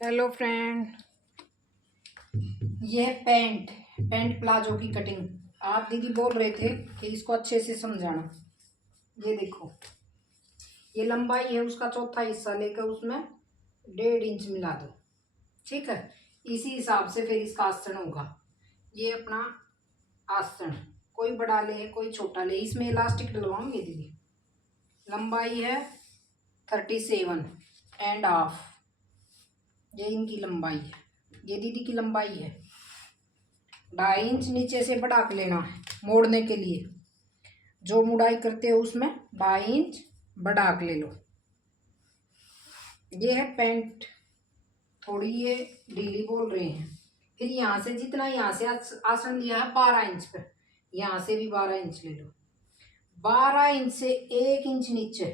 Hello friend, ये है pant palazzo की कटिंग। आप दीदी बोल रहे थे कि इसको अच्छे से समझाना। ये देखो, ये लंबाई है उसका चौथा हिस्सा लेकर उसमें 1.5 इंच मिला दो। ठीक है, इसी हिसाब से फिर इसका आसन होगा। ये अपना आसन कोई बड़ा ले कोई छोटा ले, इसमें इलास्टिक डलवाऊंगी दीदी। लंबाई है 37.5। ये इनकी लंबाई है, ये दीदी की लंबाई है। 2.5 इंच नीचे से बढ़ा के लेना है मोड़ने के लिए। जो मुड़ाई करते हो उसमें 2.5 इंच बढ़ा के ले लो। ये है पैंट, थोड़ी ये ढीली बोल रहे हैं। फिर यहाँ से जितना यहाँ से आसन लिया है 12 इंच पे, यहाँ से भी 12 इंच ले लो। 12 इंच से 1 इंच नीचे,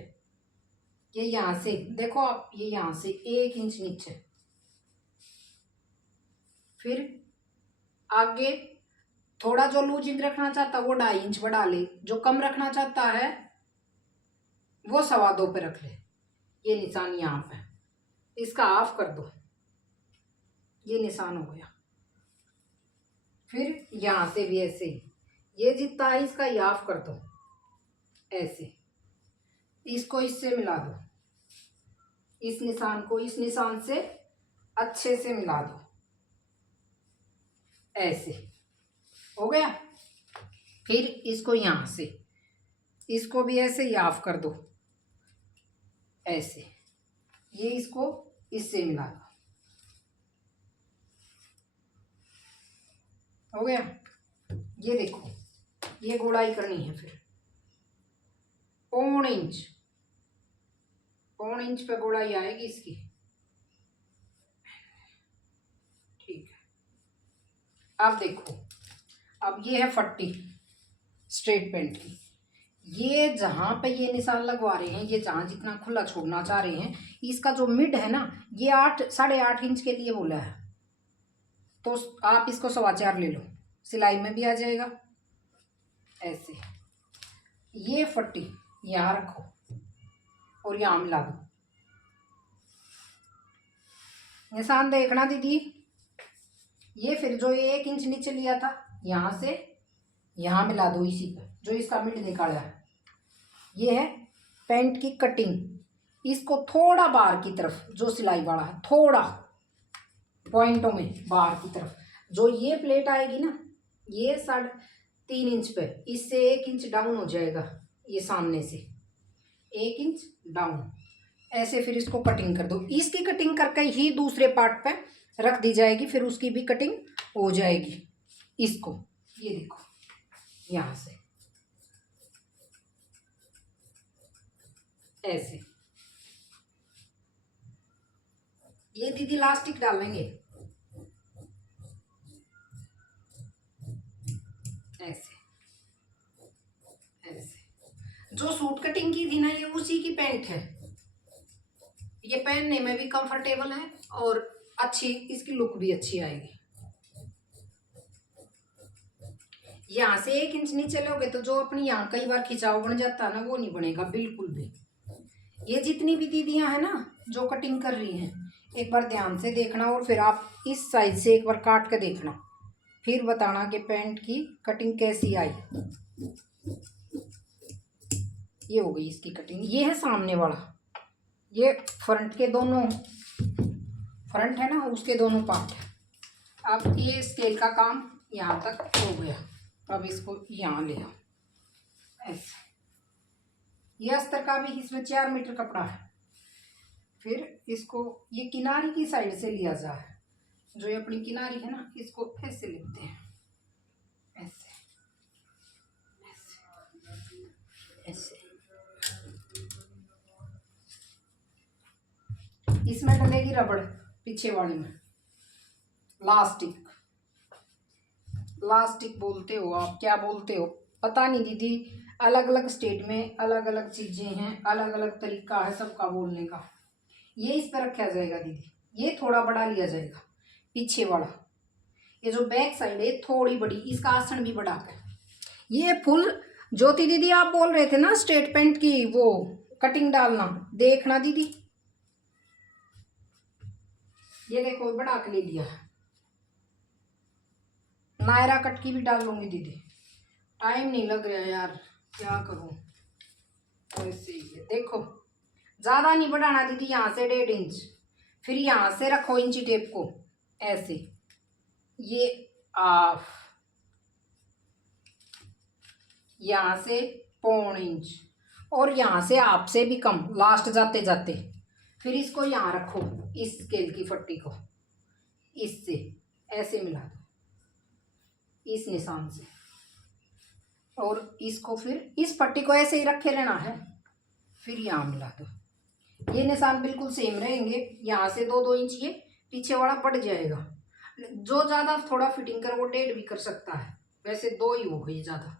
ये यहाँ से देखो आप, ये यहाँ से 1 इंच नीचे। फिर आगे थोड़ा जो लूजिंग रखना चाहता है वो 2.5 इंच बढ़ा ले, जो कम रखना चाहता है वो 2.25 पे रख ले। ये निशान यहाँ पे, इसका हाफ कर दो, ये निशान हो गया। फिर यहाँ से भी ऐसे ही, ये जितना है इसका हाफ कर दो ऐसे। इसको इससे मिला दो, इस निशान को इस निशान से अच्छे से मिला दो, ऐसे हो गया। फिर इसको यहाँ से, इसको भी ऐसे ही हाफ कर दो ऐसे। ये इसको इससे मिला दो, हो गया। ये देखो, ये गोलाई करनी है। फिर 1.25 इंच, 1.25 इंच पे गोलाई आएगी इसकी। ठीक है, अब देखो, अब ये है फट्टी स्ट्रेट पैंट की। ये जहाँ पे ये निशान लगवा रहे हैं, ये जहाँ जितना खुला छोड़ना चाह रहे हैं, इसका जो मिड है ना, ये 8-8.5 इंच के लिए बोला है। तो आप इसको 4.25 ले लो, सिलाई में भी आ जाएगा ऐसे। ये फट्टी यहाँ रखो और यहाँ मिला दो। निशान देखना दीदी। ये फिर जो ये 1 इंच नीचे लिया था, यहाँ से यहाँ मिला दो इसी पे, जो इसका मिड निकाला है। ये है पैंट की कटिंग। इसको थोड़ा बाहर की तरफ, जो सिलाई वाला है, थोड़ा पॉइंटों में बाहर की तरफ। जो ये प्लेट आएगी ना, ये 3.5 इंच पे, इससे 1 इंच डाउन हो जाएगा। ये सामने से 1 इंच डाउन ऐसे। फिर इसको कटिंग कर दो। इसकी कटिंग करके ही दूसरे पार्ट पे रख दी जाएगी, फिर उसकी भी कटिंग हो जाएगी। इसको ये देखो, यहाँ से ऐसे। ये दीदी इलास्टिक डालेंगे ऐसे ऐसे। जो सूट कटिंग की थी ना, ये उसी की पैंट है। ये पहनने में भी कंफर्टेबल है और अच्छी, इसकी लुक भी अच्छी आएगी। यहाँ से 1 इंच नीचे लोगे तो जो अपनी यहाँ कई बार खिंचाव बन जाता है ना, वो नहीं बनेगा बिल्कुल भी। ये जितनी भी दीदियाँ हैं ना जो कटिंग कर रही हैं, एक बार ध्यान से देखना और फिर आप इस साइज से एक बार काट के देखना, फिर बताना कि पैंट की कटिंग कैसी आई। ये हो गई इसकी कटिंग। ये है सामने वाला, ये फ्रंट के दोनों, फ्रंट है ना उसके दोनों पार्ट। अब ये स्केल का काम यहाँ तक हो गया। अब इसको यहाँ ले आओ ऐसे। ये अस्तर का भी इसमें 4 मीटर कपड़ा है। फिर इसको ये किनारी की साइड से लिया जाए, जो ये अपनी किनारी है ना, इसको ऐसे लेते हैं ऐसे ऐसे ऐसे। इसमें डलेगी रबड़, पीछे वाली में लास्टिक। लास्टिक बोलते हो आप, क्या बोलते हो पता नहीं दीदी। अलग अलग स्टेट में अलग अलग चीजें हैं, अलग अलग तरीका है सबका बोलने का। ये इस पर रखा जाएगा दीदी। ये थोड़ा बड़ा लिया जाएगा पीछे वाला। ये जो बैक साइड है थोड़ी बड़ी, इसका आसन भी बढ़ा कर। ये फुल ज्योति दीदी आप बोल रहे थे ना स्ट्रेट पैंट की वो कटिंग डालना, देखना दीदी। ये देखो बढ़ा के ले लिया। नायरा कट की भी डाल लूंगी दीदी, टाइम नहीं लग रहा यार, क्या करूं। ऐसे ही देखो, ज्यादा नहीं बढ़ाना दीदी, यहाँ से 1.5 इंच, फिर यहाँ से रखो इंची टेप को ऐसे, ये ऑफ, यहाँ से 1.25 इंच, और यहाँ से आपसे भी कम लास्ट जाते जाते। फिर इसको यहाँ रखो, इस स्केल की फट्टी को इससे ऐसे मिला दो, इस निशान से, और इसको फिर इस पट्टी को ऐसे ही रखे रहना है, फिर यहाँ मिला दो। ये निशान बिल्कुल सेम रहेंगे, यहाँ से 2-2 इंच ये पीछे वाला पड़ जाएगा। जो ज़्यादा थोड़ा फिटिंग कर वो 1.5 भी कर सकता है, वैसे 2 ही हो गई ज़्यादा,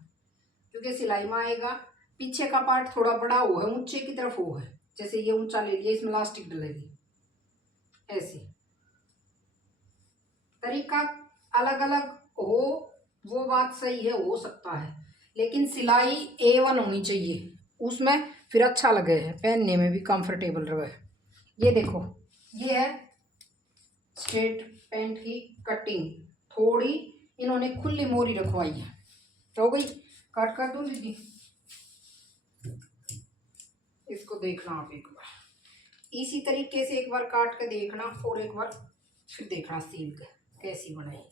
क्योंकि सिलाई में आएगा पीछे का पार्ट थोड़ा बड़ा हो है, ऊंचे की तरफ हो है, जैसे ये ऊंचा ले लिया, इसमें इलास्टिक डलेगी ऐसे। तरीका अलग अलग हो वो बात सही है, हो सकता है, लेकिन सिलाई A1 होनी चाहिए उसमें, फिर अच्छा लगे है, पहनने में भी कंफर्टेबल रहे। ये देखो, ये है स्ट्रेट पैंट की कटिंग, थोड़ी इन्होंने खुली मोरी रखवाई है, हो गई। काट कर दूं दीदी, इसको देखना आप एक बार इसी तरीके से, एक बार काट के देखना और एक बार फिर देखना सील के कैसी बनाई।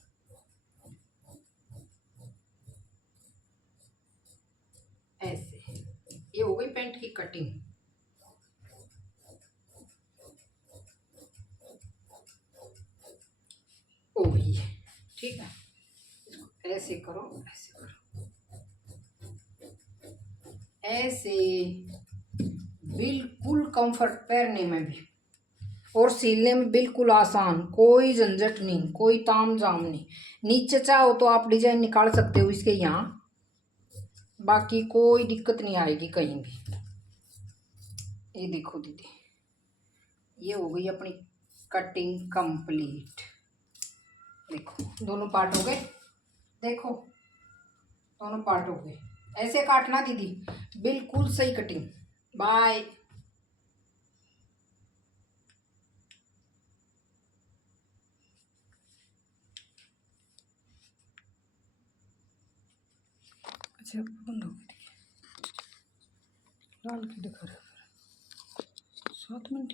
ऐसे ये हो गई पैंट की कटिंग। ओ गई है, ठीक है, ऐसे करो, ऐसे करो, ऐसे बिल्कुल कंफर्ट, पहनने में भी और सिलने में बिल्कुल आसान, कोई झंझट नहीं, कोई ताम झाम नहीं। नीचे चाहो तो आप डिजाइन निकाल सकते हो इसके यहाँ, बाकी कोई दिक्कत नहीं आएगी कहीं भी। ये देखो दीदी, ये हो गई अपनी कटिंग कंप्लीट। देखो दोनों पार्ट हो गए, देखो दोनों पार्ट हो गए, ऐसे काटना दीदी, बिल्कुल सही कटिंग। बाय। अच्छा बंद हो गई, लाल की दिखा रहा है, 7 मिनट।